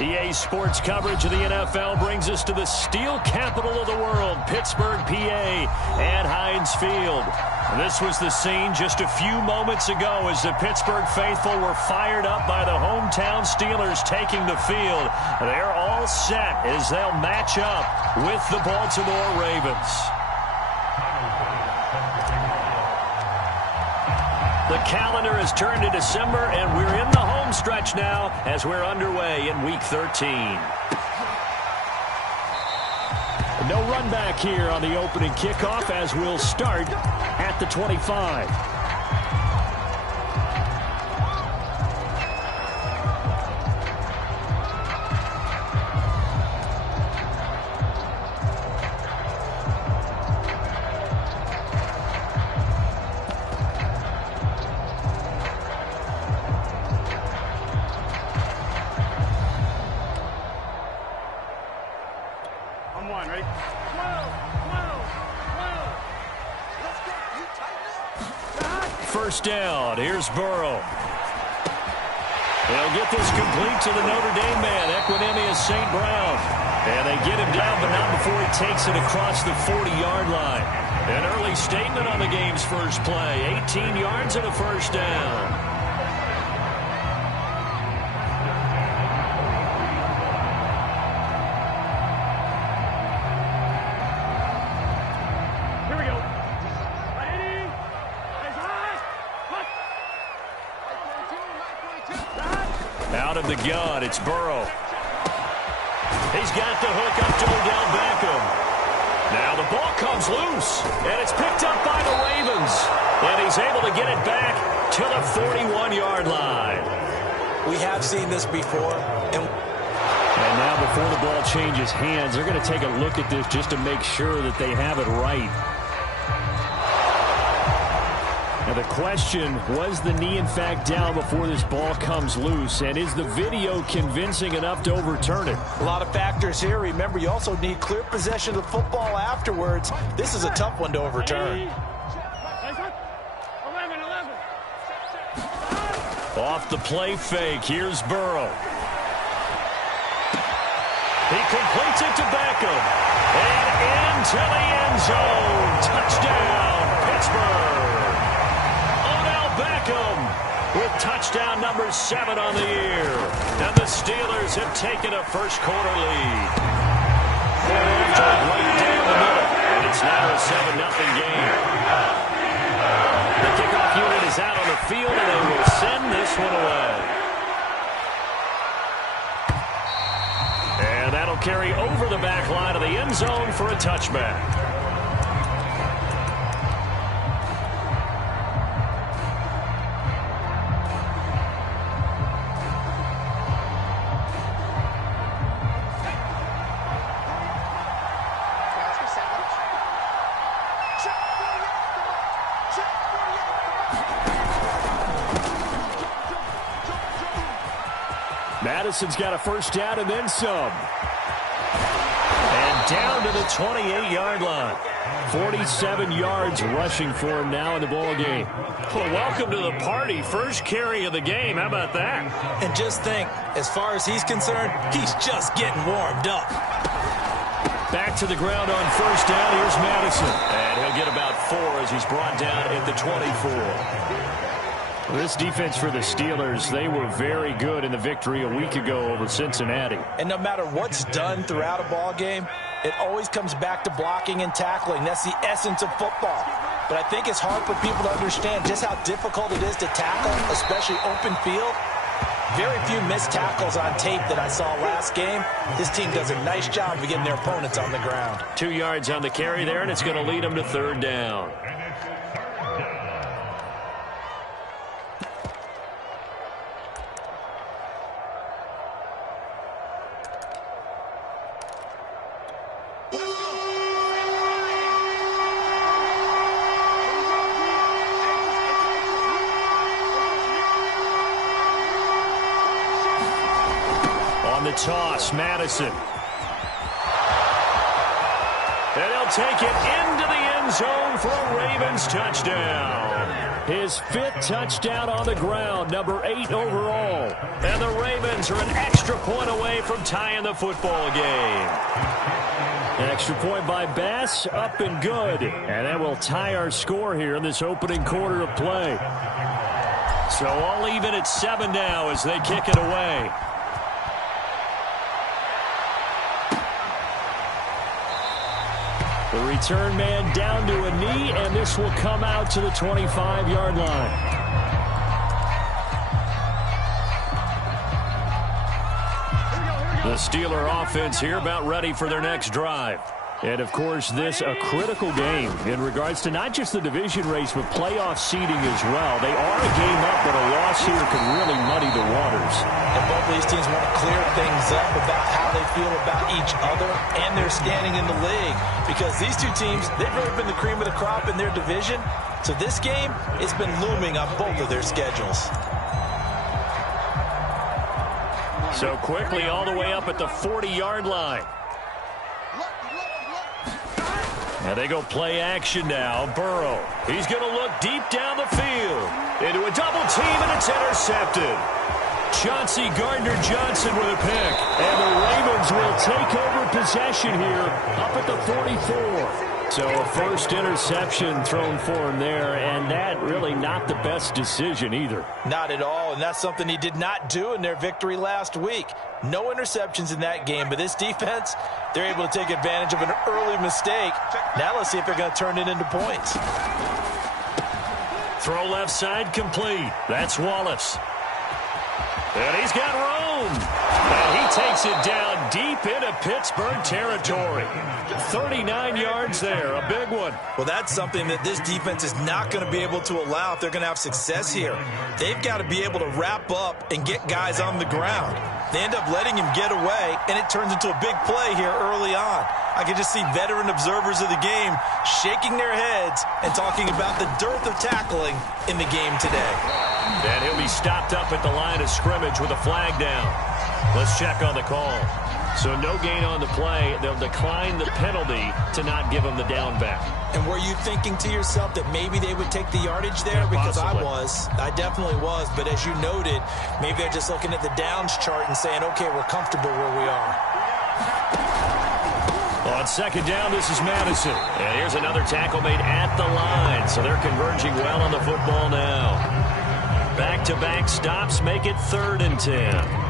EA Sports coverage of the NFL brings us to the steel capital of the world, Pittsburgh, PA, at Heinz Field. This was the scene just a few moments ago as the Pittsburgh faithful were fired up by the hometown Steelers taking the field. They're all set as they'll match up with the Baltimore Ravens. The calendar has turned to December, and we're in the home stretch now as we're underway in Week 13. No run back here on the opening kickoff as we'll start at the 25. First down. Here's Burrow. They'll get this complete to the Notre Dame man, Equinemius St. Brown. And they get him down, but not before he takes it across the 40-yard line. An early statement on the game's first play. 18 yards and a first down. Out of the gun, it's Burrow. He's got the hook up to Odell Beckham. Now the ball comes loose, and it's picked up by the Ravens. And he's able to get it back to the 41-yard line. We have seen this before. And now before the ball changes hands, they're going to take a look at this just to make sure that they have it right. Now the question, was the knee in fact down before this ball comes loose? And is the video convincing enough to overturn it? A lot of factors here. Remember, you also need clear possession of the football afterwards. This is a tough one to overturn. Off the play fake, here's Burrow. He completes it to Beckham. And into the end zone. Touchdown, Pittsburgh. Beckham with touchdown number 7 on the year. And the Steelers have taken a first-quarter lead. Right down the middle, and it's now a 7-0 game. The kickoff unit is out on the field, and they will send this one away. And that'll carry over the back line of the end zone for a touchback. Madison's got a first down and then some. And down to the 28-yard line. 47 yards rushing for him now in the ball game. Well, welcome to the party. First carry of the game. How about that? And just think, as far as he's concerned, he's just getting warmed up. Back to the ground on first down. Here's Madison. And he'll get about 4 as he's brought down at the 24. This defense for the Steelers, they were very good in the victory a week ago over Cincinnati. And no matter what's done throughout a ball game, it always comes back to blocking and tackling. That's the essence of football. But I think it's hard for people to understand just how difficult it is to tackle, especially open field. Very few missed tackles on tape that I saw last game. This team does a nice job of getting their opponents on the ground. 2 yards on the carry there, and it's going to lead them to third down. The toss, Madison. And he'll take it into the end zone for a Ravens touchdown. His 5th touchdown on the ground, number 8 overall. And the Ravens are an extra point away from tying the football game. Extra point by Bass, up and good. And that will tie our score here in this opening quarter of play. So all even at 7 now as they kick it away. The return man down to a knee, and this will come out to the 25-yard line. The Steeler offense here about ready for their next drive. And, of course, this a critical game in regards to not just the division race, but playoff seeding as well. They are a game up, but a loss here could really muddy the waters. And both of these teams want to clear things up about how they feel about each other and their standing in the league. Because these two teams, they've really been the cream of the crop in their division. So this game, it's been looming on both of their schedules. So quickly all the way up at the 40-yard line. Now they go play action now. Burrow. He's going to look deep down the field. Into a double team, and it's intercepted. Chauncey Gardner-Johnson with a pick. And the Ravens will take over possession here up at the 44. So a first interception thrown for him there, and that really not the best decision either. Not at all, and that's something he did not do in their victory last week. No interceptions in that game, but this defense, they're able to take advantage of an early mistake. Now let's see if they're going to turn it into points. Throw left side complete. That's Wallace. And he's got room. And he takes it down deep into Pittsburgh territory. 39 yards there, a big one. Well, that's something that this defense is not going to be able to allow if they're going to have success here. They've got to be able to wrap up and get guys on the ground. They end up letting him get away, and it turns into a big play here early on. I can just see veteran observers of the game shaking their heads and talking about the dearth of tackling in the game today. And he'll be stopped up at the line of scrimmage with a flag down. Let's check on the call. So no gain on the play. They'll decline the penalty to not give him the down back. And were you thinking to yourself that maybe they would take the yardage there? Yeah, because possibly. I definitely was. But as you noted, maybe they're just looking at the downs chart and saying, okay, we're comfortable where we are. On second down, this is Madison. And here's another tackle made at the line. So they're converging well on the football now. Back-to-back stops make it 3rd and 10.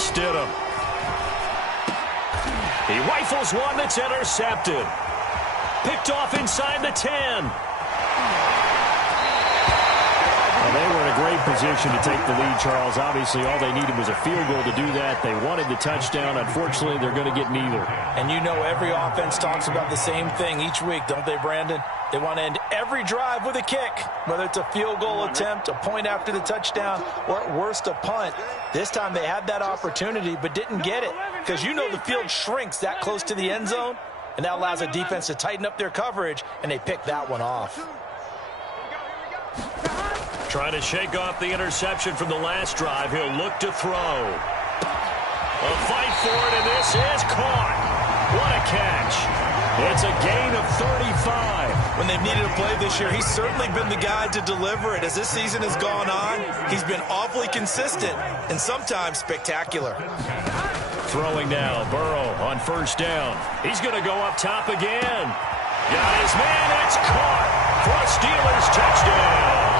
Stidham. He rifles one that's intercepted. Picked off inside the 10. Well, they were in a great position to take the lead, Charles. Obviously, all they needed was a field goal to do that. They wanted the touchdown. Unfortunately, they're going to get neither. And you know every offense talks about the same thing each week, don't they, Brandon? They want to end every drive with a kick, whether it's a field goal attempt, a point after the touchdown, or at worst a punt. This time they had that opportunity but didn't get it because you know the field shrinks that close to the end zone, and that allows a defense to tighten up their coverage, and they pick that one off. Trying to shake off the interception from the last drive. He'll look to throw. A fight for it, and this is caught. What a catch. It's a gain of 35. When they've needed a play this year, he's certainly been the guy to deliver it. As this season has gone on, he's been awfully consistent and sometimes spectacular. Throwing now, Burrow on first down. He's going to go up top again. Got his man, it's caught for a Steelers touchdown.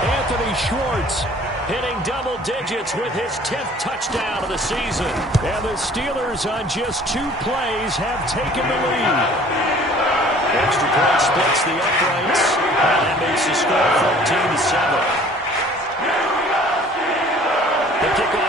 Anthony Schwartz hitting double digits with his 10th touchdown of the season. And the Steelers on just 2 plays have taken the lead. Extra point splits the uprights. And that makes the score 14-7. The kickoff.